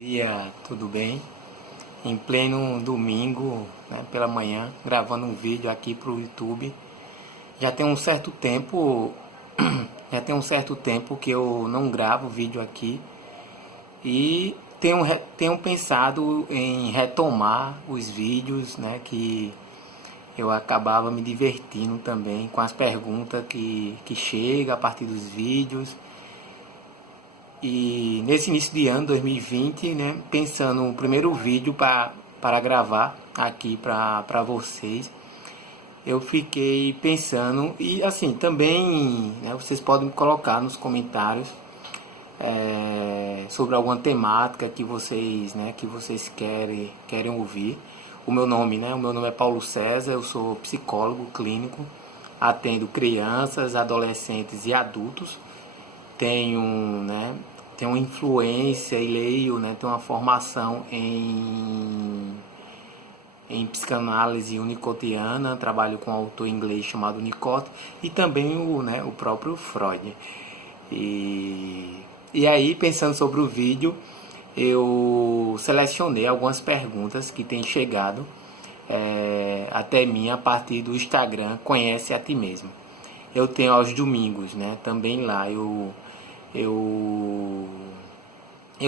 Dia, tudo bem? Em pleno domingo, né, pela manhã, gravando um vídeo aqui para o YouTube. Já tem um certo tempo, já tem um certo tempo que eu não gravo vídeo aqui e tenho pensado em retomar os vídeos, né, que eu acabava me divertindo também com as perguntas que chega a partir dos vídeos. E nesse início de ano 2020, né, pensando no primeiro vídeo para gravar aqui para vocês, eu fiquei pensando e assim também, né, vocês podem colocar nos comentários sobre alguma temática que vocês querem ouvir. O meu nome é Paulo César, eu sou psicólogo clínico, atendo crianças, adolescentes e adultos. Tenho, né, tenho influência e leio, né, tenho uma formação em psicanálise unicotiana, trabalho com um autor inglês chamado Winnicott e também o próprio Freud. E aí, pensando sobre o vídeo, eu selecionei algumas perguntas que têm chegado até mim a partir do Instagram Conhece a Ti Mesmo. Eu tenho aos domingos, né? Também lá eu eu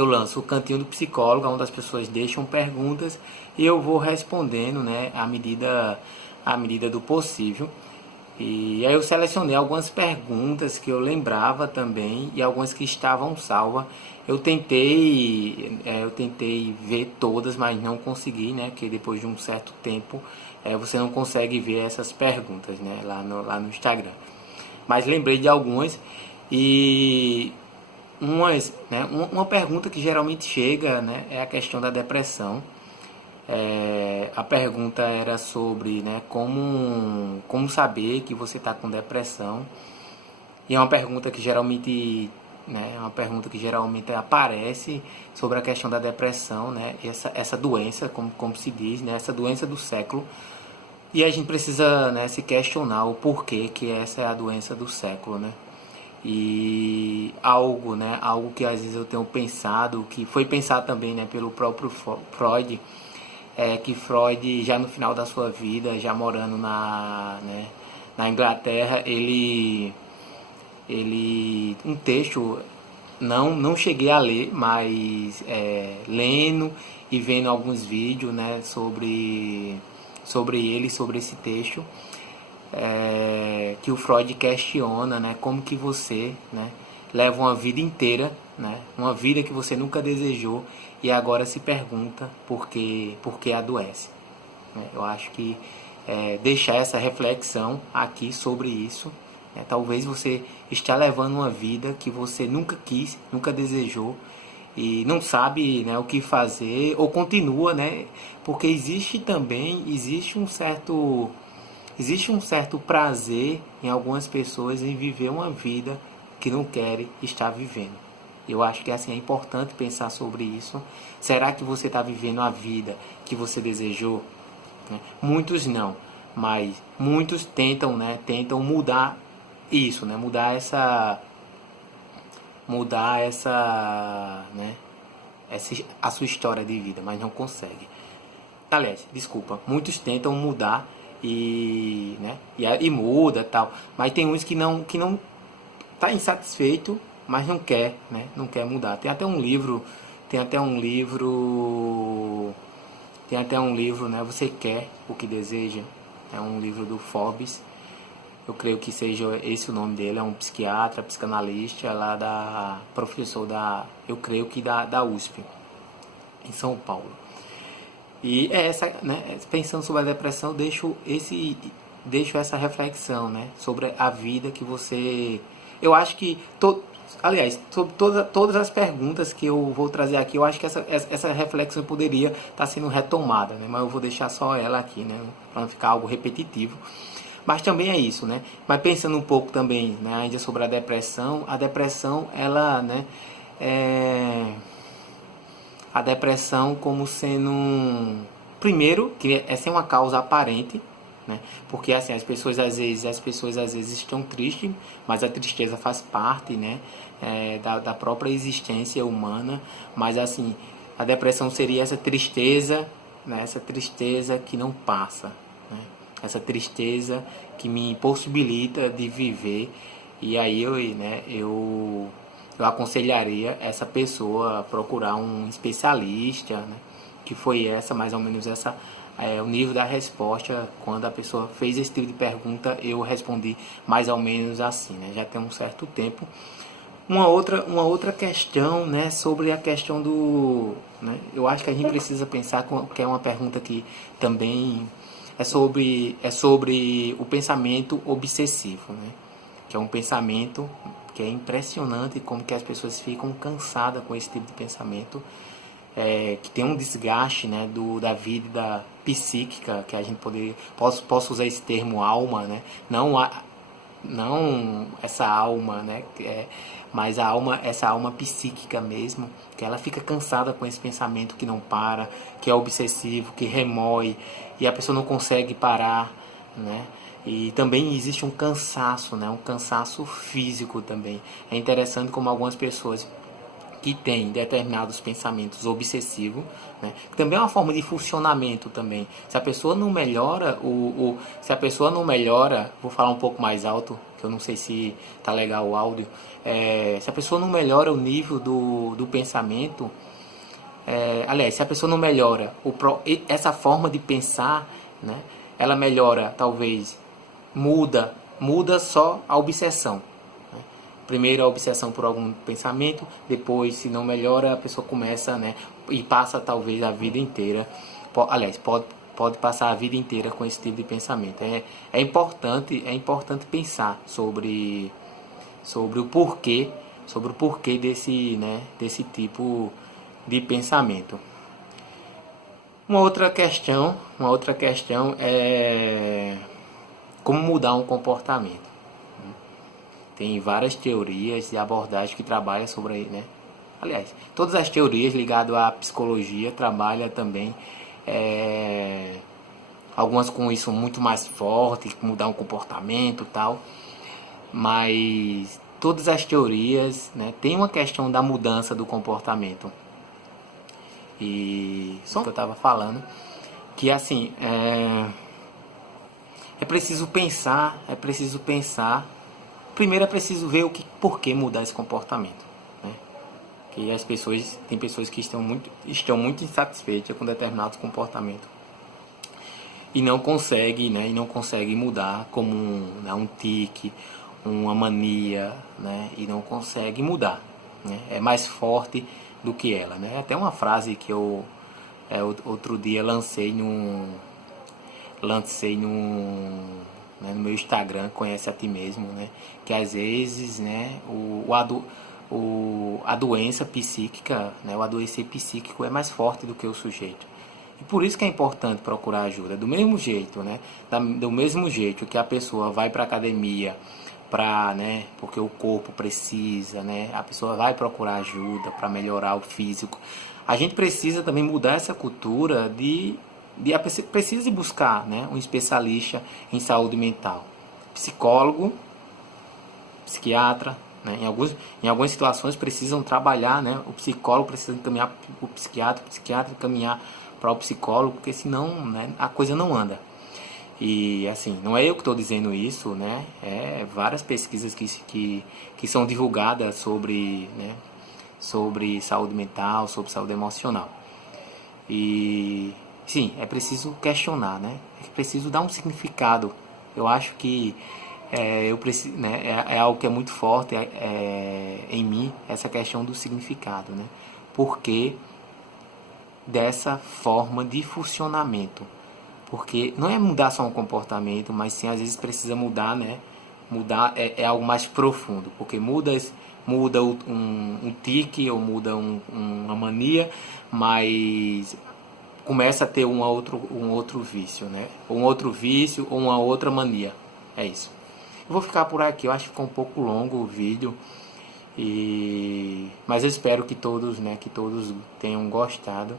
lanço o Cantinho do Psicólogo, onde as pessoas deixam perguntas e eu vou respondendo, né, à medida do possível. E aí eu selecionei algumas perguntas que eu lembrava também e algumas que estavam salvas. Eu tentei ver todas, mas não consegui, né? Porque depois de um certo tempo você não consegue ver essas perguntas, né? Lá no Instagram. Mas lembrei de algumas e uma pergunta que geralmente chega, né, é a questão da depressão. A pergunta era sobre, né, como saber que você está com depressão. E é uma pergunta que geralmente, né, é uma pergunta que geralmente aparece sobre a questão da depressão, né, essa doença, como se diz, né, essa doença do século. E a gente precisa, né, se questionar o porquê que essa é a doença do século, né? E algo que às vezes eu tenho pensado, que foi pensado também, né, pelo próprio Freud, que Freud, já no final da sua vida, já morando na Inglaterra, um texto, não cheguei a ler, mas lendo e vendo alguns vídeos, né, sobre esse texto, que o Freud questiona, né, como que você, né, leva uma vida inteira, né, uma vida que você nunca desejou e agora se pergunta por que adoece. Né? Eu acho que deixar essa reflexão aqui sobre isso, né, talvez você está levando uma vida que você nunca quis, nunca desejou e não sabe, né, o que fazer ou continua, né, porque existe um certo prazer em algumas pessoas em viver uma vida que não querem estar vivendo. Eu acho que assim é importante pensar sobre isso. Será que você está vivendo a vida que você desejou? Muitos não, mas muitos tentam, né, tentam mudar isso, né, né, a sua história de vida, mas não consegue. Aliás, desculpa, muitos tentam mudar e muda tal, mas tem uns que não tá insatisfeito, mas não quer, né? Não quer mudar. Tem até um livro, né? Você quer o que deseja. É um livro do Forbes. Eu creio que seja esse o nome dele, é um psiquiatra, psicanalista lá professor eu creio que da USP, em São Paulo. E né, pensando sobre a depressão, deixo essa reflexão, né, sobre a vida que você... Eu acho que, aliás, sobre todas as perguntas que eu vou trazer aqui, eu acho que essa reflexão poderia estar sendo retomada, né, mas eu vou deixar só ela aqui, né, para não ficar algo repetitivo. Mas também é isso, né? Mas pensando um pouco também, né, ainda sobre a depressão, ela, né, a depressão como sendo primeiro que é sem uma causa aparente, né? Porque assim as pessoas às vezes estão tristes, mas a tristeza faz parte, né, da própria existência humana, mas assim A depressão seria essa tristeza, né? Essa tristeza que não passa, né? Essa tristeza que me impossibilita de viver. E aí eu aconselharia essa pessoa a procurar um especialista, né? Que foi mais ou menos o nível da resposta. Quando a pessoa fez esse tipo de pergunta, eu respondi mais ou menos assim, né? Já tem um certo tempo. Uma outra questão, né, sobre a questão do... Né, eu acho que a gente precisa pensar, que é uma pergunta que também é sobre o pensamento obsessivo, né? Que é um pensamento que é impressionante como que as pessoas ficam cansadas com esse tipo de pensamento, que tem um desgaste, né, da vida psíquica, que a gente posso usar esse termo alma, né? Não essa alma, né, mas essa alma psíquica mesmo, que ela fica cansada com esse pensamento que não para, que é obsessivo, que remói, e a pessoa não consegue parar, né? E também existe um cansaço, né, um cansaço físico também. É interessante como algumas pessoas que tem determinados pensamentos obsessivos, né? Também é uma forma de funcionamento também. Se a pessoa não melhora se a pessoa não melhora, vou falar um pouco mais alto, que eu não sei se tá legal o áudio. Se a pessoa não melhora o nível do pensamento, aliás, se a pessoa não melhora essa forma de pensar, né? Ela melhora, talvez muda só a obsessão. Primeiro a obsessão por algum pensamento, depois, se não melhora, a pessoa começa, né, e passa talvez a vida inteira, pode passar a vida inteira com esse tipo de pensamento. É importante pensar sobre o porquê, desse tipo de pensamento. Uma outra questão é como mudar um comportamento. Tem várias teorias e abordagens que trabalham sobre aí, né? Aliás, todas as teorias ligadas à psicologia trabalham também, algumas com isso muito mais forte, mudar um comportamento e tal, mas todas as teorias, né, tem uma questão da mudança do comportamento. E só que eu estava falando, que assim, é preciso pensar. Primeiro é preciso ver por que mudar esse comportamento, né? Que tem pessoas que estão muito insatisfeitas com determinados comportamentos e não conseguem, né? Mudar, como um tique, uma mania, né? E não consegue mudar, né? É mais forte do que ela, né? Até uma frase que eu outro dia lancei no meu Instagram, Conhece a Ti Mesmo, né? Que às vezes, né, a doença psíquica, né, o adoecer psíquico é mais forte do que o sujeito. E por isso que é importante procurar ajuda. Do mesmo jeito, né? Do mesmo jeito que a pessoa vai para a academia né, porque o corpo precisa, né? A pessoa vai procurar ajuda para melhorar o físico. A gente precisa também mudar essa cultura precisa buscar, né, um especialista em saúde mental, psicólogo, psiquiatra, né, em algumas situações precisam trabalhar, né, o psicólogo precisa encaminhar para o psiquiatra encaminhar para o psicólogo, porque senão, né, a coisa não anda. E assim, não é eu que estou dizendo isso, né, várias pesquisas que são divulgadas sobre, né, sobre saúde mental, sobre saúde emocional. E sim, é preciso questionar, né? É preciso dar um significado. Eu acho que é algo que é muito forte em mim, essa questão do significado, né? Porque dessa forma de funcionamento. Porque não é mudar só um comportamento, mas sim, às vezes precisa mudar, né? Mudar é algo mais profundo, porque muda um tique ou muda uma mania, mas começa a ter um outro vício, né? Um outro vício ou uma outra mania. É isso. Eu vou ficar por aqui, eu acho que ficou um pouco longo o vídeo. Mas eu espero que todos tenham gostado.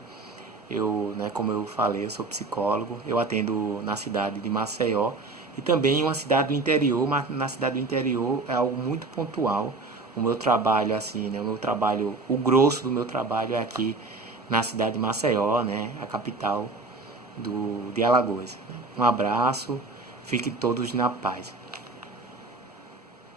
Eu, né, como eu falei, eu sou psicólogo, eu atendo na cidade de Maceió e também em uma cidade do interior, mas na cidade do interior é algo muito pontual. O meu trabalho, assim, né, o grosso do meu trabalho é aqui na cidade de Maceió, né, a capital de Alagoas. Um abraço, fiquem todos na paz.